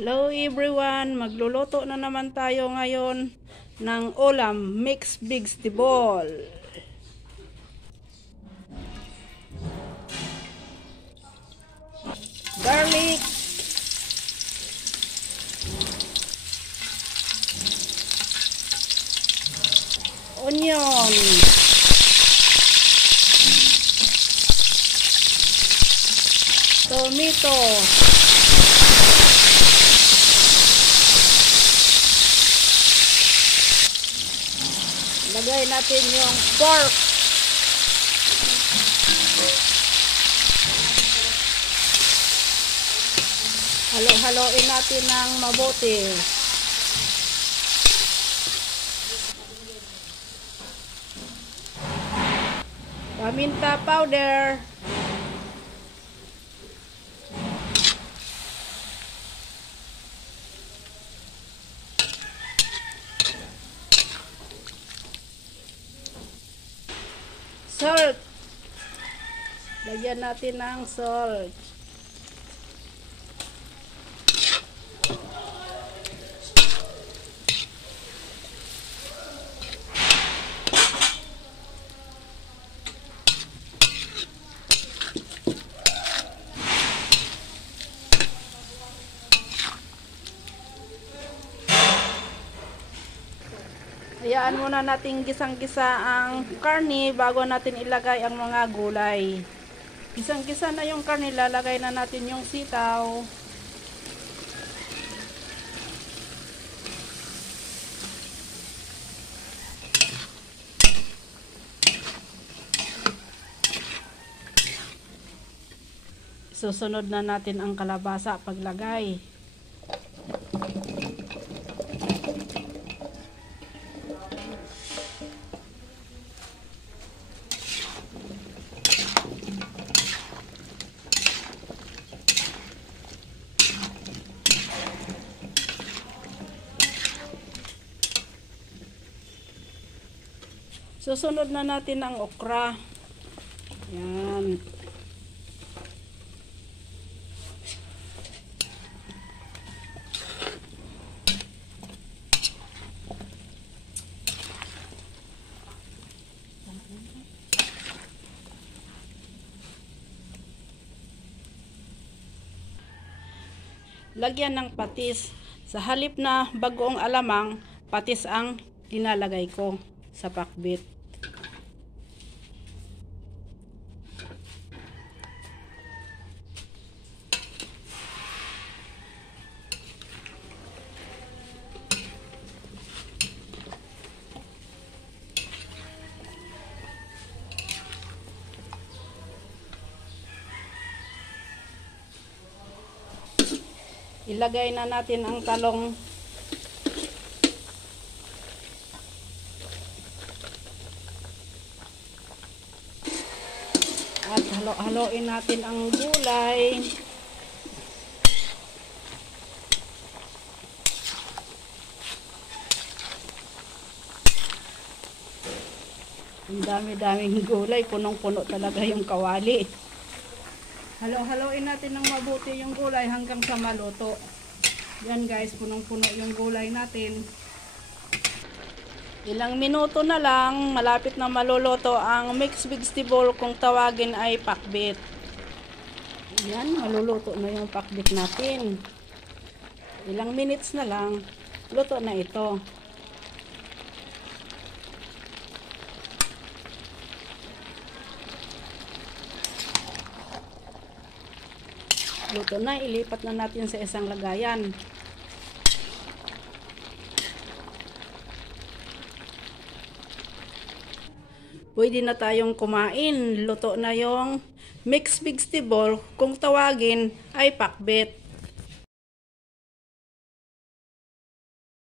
Hello everyone, magluluto na naman tayo ngayon ng ulam, mixed vegetable. Garlic, onion, tomato, lagay natin yung pork, halo-haloin natin ng mabuti. Paminta powder, salt, lagyan natin ng salt, hayaan muna natin gisang-gisa ang karne bago natin ilagay ang mga gulay. Gisang-gisa na yung karne, lalagay na natin yung sitaw. Susunod na natin ang kalabasa paglagay. Susunod na natin ang okra. Yan. Lagyan ng patis. Sa halip na bagoong alamang, patis ang linalagay ko sa pakbit. Ilagay na natin ang talong. At halo-haloin natin ang gulay. Ang dami-daming gulay, punong-puno talaga yung kawali. Halo-haloin natin ng mabuti yung gulay hanggang sa maluto. Yan guys, punong-puno yung gulay natin. Ilang minuto na lang, malapit na maluluto ang mixed vegetable, kung tawagin ay pakbit. Yan, maluluto na yung pakbit natin. Ilang minutes na lang, luto na ito. Luto na, ilipat na natin sa isang lagayan. Pwede na tayong kumain. Luto na yung mixed vegetable, kung tawagin ay pakbit.